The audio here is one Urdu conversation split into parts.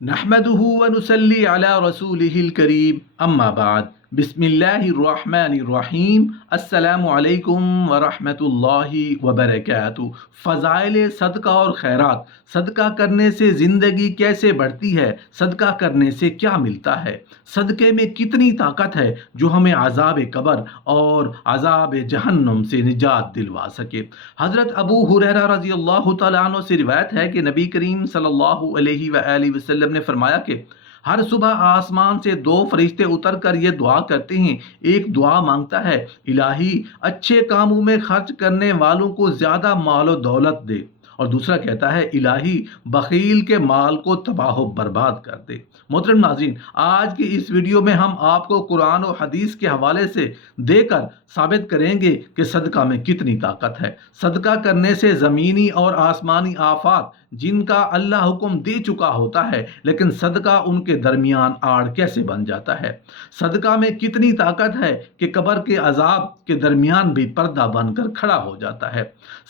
نحمده ونصلي على رسوله الكريم اما بعد بسم اللہ الرحمن الرحیم السلام علیکم ورحمۃ اللہ وبرکاتہ۔ فضائل صدقہ اور خیرات۔ صدقہ کرنے سے زندگی کیسے بڑھتی ہے؟ صدقہ کرنے سے کیا ملتا ہے؟ صدقے میں کتنی طاقت ہے جو ہمیں عذاب قبر اور عذاب جہنم سے نجات دلوا سکے؟ حضرت ابو ہریرہ رضی اللہ تعالیٰ عنہ سے روایت ہے کہ نبی کریم صلی اللہ علیہ وآلہ وسلم نے فرمایا کہ ہر صبح آسمان سے دو فرشتے اتر کر یہ دعا کرتے ہیں۔ ایک دعا مانگتا ہے، الہی اچھے کاموں میں خرچ کرنے والوں کو زیادہ مال و دولت دے، اور دوسرا کہتا ہے، الہی بخیل کے مال کو تباہ و برباد کر دے۔ محترم ناظرین، آج کی اس ویڈیو میں ہم آپ کو قرآن و حدیث کے حوالے سے دے کر ثابت کریں گے کہ صدقہ میں کتنی طاقت ہے۔ صدقہ کرنے سے زمینی اور آسمانی آفات جن کا اللہ حکم دے چکا ہوتا ہے، لیکن صدقہ ان کے درمیان آڑ کیسے بن جاتا ہے۔ صدقہ میں کتنی طاقت ہے کہ قبر کے عذاب کے درمیان بھی پردہ بن کر کھڑا ہو جاتا ہے۔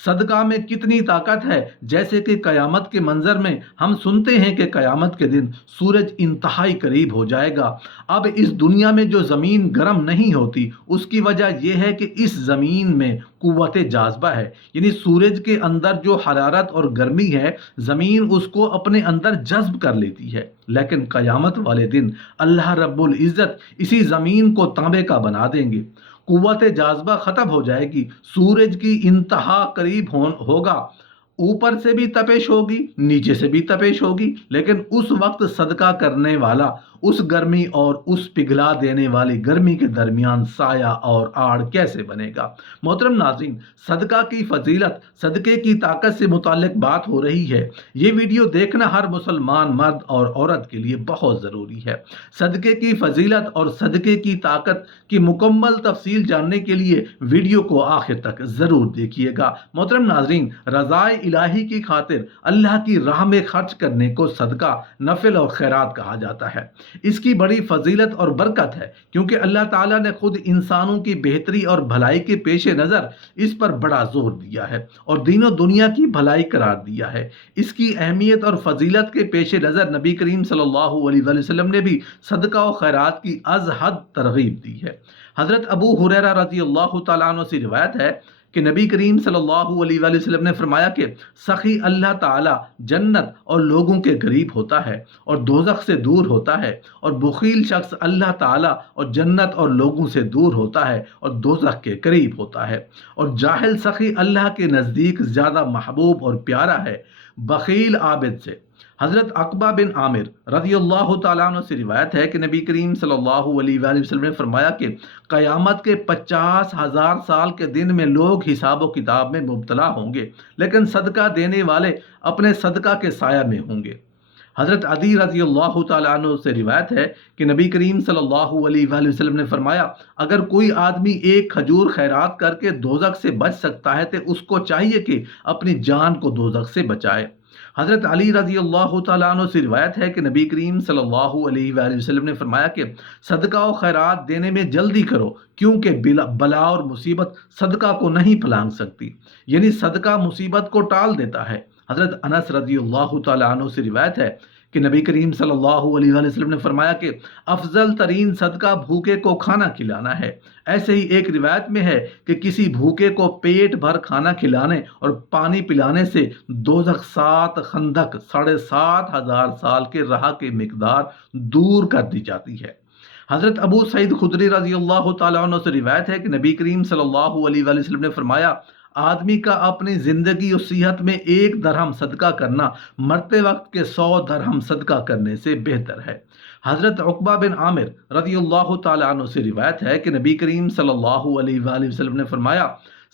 صدقہ میں کتنی طاقت ہے، جیسے کہ قیامت کے منظر میں ہم سنتے ہیں کہ قیامت کے دن سورج انتہائی قریب ہو جائے گا۔ اب اس دنیا میں جو زمین گرم نہیں ہوتی، اس کی وجہ یہ ہے کہ اس زمین میں قوت جاذبہ ہے، یعنی سورج کے اندر جو حرارت اور گرمی ہے، زمین اس کو اپنے اندر جذب کر لیتی ہے۔ لیکن قیامت والے دن اللہ رب العزت اسی زمین کو تانبے کا بنا دیں گے، قوت جاذبہ ختم ہو جائے گی، سورج کی انتہا قریب ہوگا، اوپر سے بھی تپش ہوگی، نیچے سے بھی تپش ہوگی، لیکن اس وقت صدقہ کرنے والا اس گرمی اور اس پگھلا دینے والی گرمی کے درمیان سایہ اور آڑ کیسے بنے گا؟ محترم ناظرین، صدقہ کی فضیلت، صدقے کی طاقت سے متعلق بات ہو رہی ہے۔ یہ ویڈیو دیکھنا ہر مسلمان مرد اور عورت کے لیے بہت ضروری ہے۔ صدقے کی فضیلت اور صدقے کی طاقت کی مکمل تفصیل جاننے کے لیے ویڈیو کو آخر تک ضرور دیکھیے گا۔ محترم ناظرین، رضائے الہی کی خاطر اللہ کی راہ میں خرچ کرنے کو صدقہ، نفل اور خیرات کہا جاتا ہے۔ اس کی بڑی فضیلت اور برکت ہے، کیونکہ اللہ تعالیٰ نے خود انسانوں کی بہتری اور بھلائی کے پیش نظر اس پر بڑا زور دیا ہے اور دین و دنیا کی بھلائی قرار دیا ہے۔ اس کی اہمیت اور فضیلت کے پیش نظر نبی کریم صلی اللہ علیہ وسلم نے بھی صدقہ و خیرات کی از حد ترغیب دی ہے۔ حضرت ابو ہریرہ رضی اللہ تعالیٰ عنہ سے روایت ہے کہ نبی کریم صلی اللہ علیہ وآلہ وسلم نے فرمایا کہ سخی اللہ تعالی جنت اور لوگوں کے قریب ہوتا ہے اور دوزخ سے دور ہوتا ہے، اور بخیل شخص اللہ تعالی اور جنت اور لوگوں سے دور ہوتا ہے اور دوزخ کے قریب ہوتا ہے، اور جاہل سخی اللہ کے نزدیک زیادہ محبوب اور پیارا ہے بخیل عابد سے۔ حضرت عقبہ بن عامر رضی اللہ تعالیٰ عنہ سے روایت ہے کہ نبی کریم صلی اللہ علیہ وآلہ وسلم نے فرمایا کہ قیامت کے 50,000 سال کے دن میں لوگ حساب و کتاب میں مبتلا ہوں گے، لیکن صدقہ دینے والے اپنے صدقہ کے سایہ میں ہوں گے۔ حضرت عدی رضی اللہ تعالیٰ عنہ سے روایت ہے کہ نبی کریم صلی اللہ علیہ وآلہ وسلم نے فرمایا، اگر کوئی آدمی ایک کھجور خیرات کر کے دوزخ سے بچ سکتا ہے تو اس کو چاہیے کہ اپنی جان کو دوزخ سے بچائے۔ حضرت علی رضی اللہ تعالیٰ عنہ سے روایت ہے کہ نبی کریم صلی اللہ علیہ وآلہ وسلم نے فرمایا کہ صدقہ و خیرات دینے میں جلدی کرو، کیونکہ بلا اور مصیبت صدقہ کو نہیں پلانگ سکتی، یعنی صدقہ مصیبت کو ٹال دیتا ہے۔ حضرت انس رضی اللہ تعالیٰ عنہ سے روایت ہے کہ نبی کریم صلی اللہ علیہ وآلہ وسلم نے فرمایا کہ افضل ترین صدقہ بھوکے کو کھانا کھلانا ہے۔ ایسے ہی ایک روایت میں ہے کہ کسی بھوکے کو پیٹ بھر کھانا کھلانے اور پانی پلانے سے دوزخ 7 خندق 7,500 سال کے راہ کی مقدار دور کر دی جاتی ہے۔ حضرت ابو سعید خدری رضی اللہ تعالیٰ عنہ سے روایت ہے کہ نبی کریم صلی اللہ علیہ وآلہ وسلم نے فرمایا، آدمی کا اپنی زندگی و صحت میں 1 درہم صدقہ کرنا مرتے وقت کے 100 درہم صدقہ کرنے سے بہتر ہے۔ حضرت عقبہ بن عامر رضی اللہ تعالیٰ عنہ سے روایت ہے کہ نبی کریم صلی اللہ علیہ وآلہ وسلم نے فرمایا،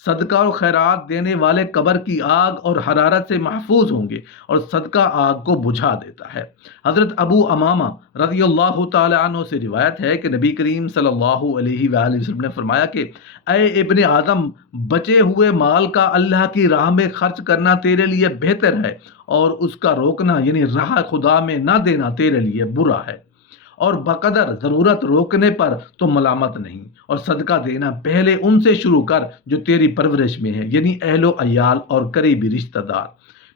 صدقہ اور خیرات دینے والے قبر کی آگ اور حرارت سے محفوظ ہوں گے، اور صدقہ آگ کو بجھا دیتا ہے۔ حضرت ابو امامہ رضی اللہ تعالیٰ عنہ سے روایت ہے کہ نبی کریم صلی اللہ علیہ وآلہ وسلم نے فرمایا کہ اے ابن آدم، بچے ہوئے مال کا اللہ کی راہ میں خرچ کرنا تیرے لیے بہتر ہے، اور اس کا روکنا یعنی راہ خدا میں نہ دینا تیرے لیے برا ہے، اور بقدر ضرورت روکنے پر تو ملامت نہیں، اور صدقہ دینا پہلے ان سے شروع کر جو تیری پرورش میں ہے، یعنی اہل و عیال اور قریبی رشتہ دار۔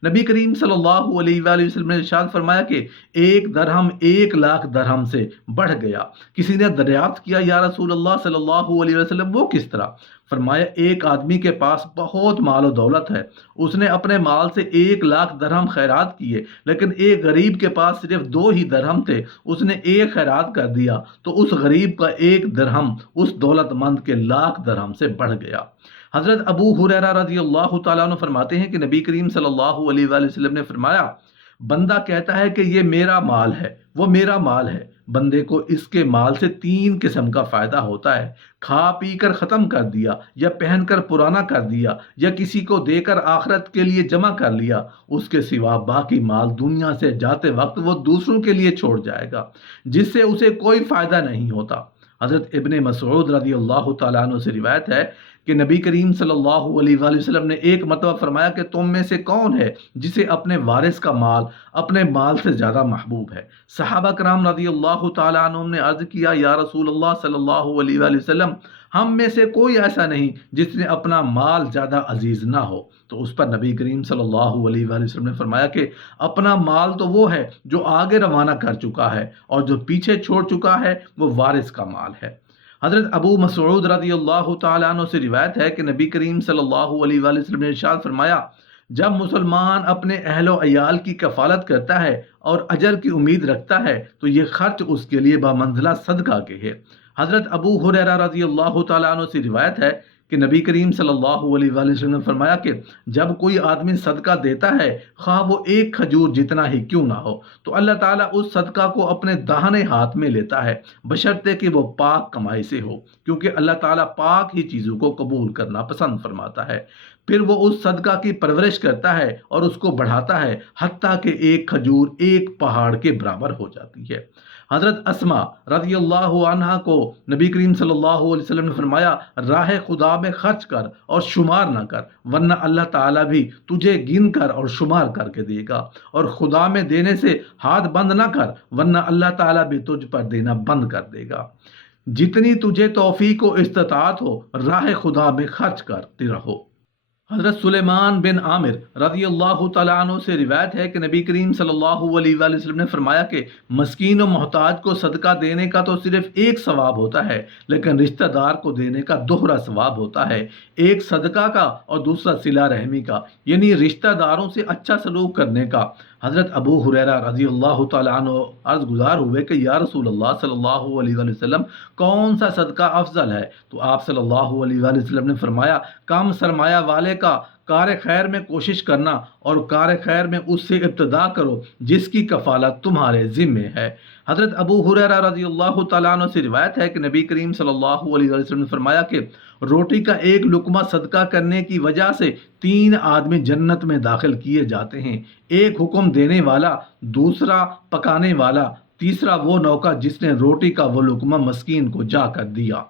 نبی کریم صلی اللہ علیہ وآلہ وسلم نے ارشاد فرمایا کہ ایک درہم 1,00,000 درہم سے بڑھ گیا۔ کسی نے دریافت کیا یا رسول اللہ صلی اللہ علیہ وسلم وہ کس طرح؟ فرمایا ایک آدمی کے پاس بہت مال و دولت ہے، اس نے اپنے مال سے 1,00,000 درہم خیرات کیے، لیکن ایک غریب کے پاس صرف 2 ہی درہم تھے، اس نے ایک خیرات کر دیا تو اس غریب کا 1 درہم اس دولت مند کے 1,00,000 درہم سے بڑھ گیا۔ حضرت ابو ہریرہ رضی اللہ تعالیٰ عنہ فرماتے ہیں کہ نبی کریم صلی اللہ علیہ وآلہ وسلم نے فرمایا بندہ کہتا ہے کہ یہ میرا مال ہے، وہ میرا مال ہے، بندے کو اس کے مال سے 3 قسم کا فائدہ ہوتا ہے: کھا پی کر ختم کر دیا، یا پہن کر پرانا کر دیا، یا کسی کو دے کر آخرت کے لیے جمع کر لیا۔ اس کے سوا باقی مال دنیا سے جاتے وقت وہ دوسروں کے لیے چھوڑ جائے گا جس سے اسے کوئی فائدہ نہیں ہوتا۔ حضرت ابن مسعود رضی اللہ تعالیٰ عنہ سے روایت ہے کہ نبی کریم صلی اللہ علیہ وآلہ وسلم نے ایک مرتبہ فرمایا کہ تم میں سے کون ہے جسے اپنے وارث کا مال اپنے مال سے زیادہ محبوب ہے؟ صحابہ کرام رضی اللہ تعالیٰ عنہم نے عرض کیا یا رسول اللہ صلی اللہ علیہ وآلہ وسلم، ہم میں سے کوئی ایسا نہیں جس نے اپنا مال زیادہ عزیز نہ ہو۔ تو اس پر نبی کریم صلی اللہ علیہ وآلہ وسلم نے فرمایا کہ اپنا مال تو وہ ہے جو آگے روانہ کر چکا ہے، اور جو پیچھے چھوڑ چکا ہے وہ وارث کا مال ہے۔ حضرت ابو مسعود رضی اللہ تعالیٰ عنہ سے روایت ہے کہ نبی کریم صلی اللہ علیہ وآلہ وسلم نے ارشاد فرمایا جب مسلمان اپنے اہل و عیال کی کفالت کرتا ہے اور اجر کی امید رکھتا ہے تو یہ خرچ اس کے لیے بمنزلہ صدقہ کے ہے۔ حضرت ابو ہریرہ رضی اللہ تعالیٰ عنہ سے روایت ہے کہ نبی کریم صلی اللہ علیہ وآلہ وسلم نے فرمایا کہ جب کوئی آدمی صدقہ دیتا ہے خواہ وہ 1 کھجور جتنا ہی کیوں نہ ہو تو اللہ تعالیٰ اس صدقہ کو اپنے داہنے ہاتھ میں لیتا ہے، بشرطے کہ وہ پاک کمائی سے ہو، کیونکہ اللہ تعالیٰ پاک ہی چیزوں کو قبول کرنا پسند فرماتا ہے۔ پھر وہ اس صدقہ کی پرورش کرتا ہے اور اس کو بڑھاتا ہے حتیٰ کہ 1 کھجور 1 پہاڑ کے برابر ہو جاتی ہے۔ حضرت اسما رضی اللہ عنہا کو نبی کریم صلی اللہ علیہ وسلم نے فرمایا راہ خدا میں خرچ کر اور شمار نہ کر، ورنہ اللہ تعالیٰ بھی تجھے گن کر اور شمار کر کے دے گا، اور خدا میں دینے سے ہاتھ بند نہ کر ورنہ اللہ تعالیٰ بھی تجھ پر دینا بند کر دے گا۔ جتنی تجھے توفیق و استطاعت ہو راہ خدا میں خرچ کرتے رہو۔ حضرت سلیمان بن عامر رضی اللہ تعالیٰ عنہ سے روایت ہے کہ نبی کریم صلی اللہ علیہ وآلہ وسلم نے فرمایا کہ مسکین و محتاج کو صدقہ دینے کا تو صرف 1 ثواب ہوتا ہے، لیکن رشتہ دار کو دینے کا 2 ثواب ہوتا ہے، ایک صدقہ کا اور دوسرا صلہ رحمی کا، یعنی رشتہ داروں سے اچھا سلوک کرنے کا۔ حضرت ابو ہریرہ رضی اللہ تعالیٰ عنہ عرض گزار ہوئے کہ یا رسول اللہ صلی اللہ علیہ وآلہ وسلم کون سا صدقہ افضل ہے؟ تو آپ صلی اللہ علیہ وآلہ وسلم نے فرمایا کم سرمایہ والے کا کار خیر میں کوشش کرنا، اور کار خیر میں اس سے ابتدا کرو جس کی کفالت تمہارے ذمے ہے۔ حضرت ابو ہریرہ رضی اللہ تعالیٰ عنہ سے روایت ہے کہ نبی کریم صلی اللہ علیہ وسلم نے فرمایا کہ روٹی کا 1 لقمہ صدقہ کرنے کی وجہ سے 3 آدمی جنت میں داخل کیے جاتے ہیں، ایک حکم دینے والا، دوسرا پکانے والا، تیسرا وہ نوکر جس نے روٹی کا وہ لقمہ مسکین کو جا کر دیا۔